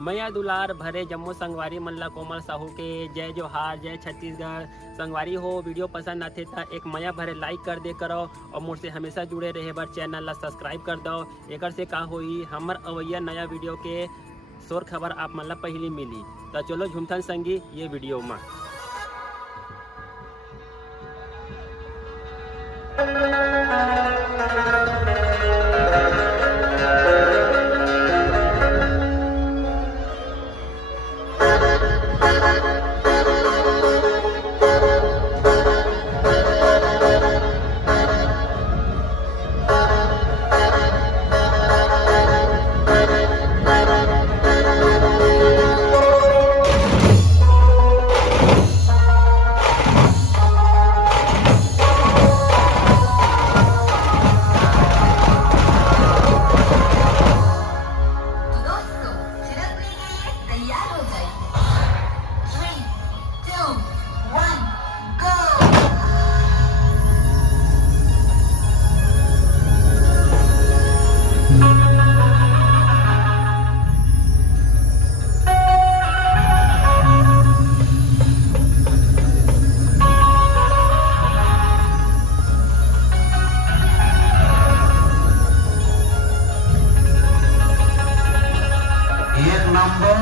मैया दुलार भरे जम्मू संगवारी मल्ला कोमल साहू के जय जोहार, जय छत्तीसगढ़। संगवारी हो वीडियो पसंद आते तो एक मैया भरे लाइक कर दे करो और मुझसे हमेशा जुड़े रहे बर चैनल ला सब्सक्राइब कर दो। एक से का होई हमर अवैया नया वीडियो के शोर खबर आप मन ला पहली मिली। तो चलो झुमथन संगी ये वीडियो में। एक नंबर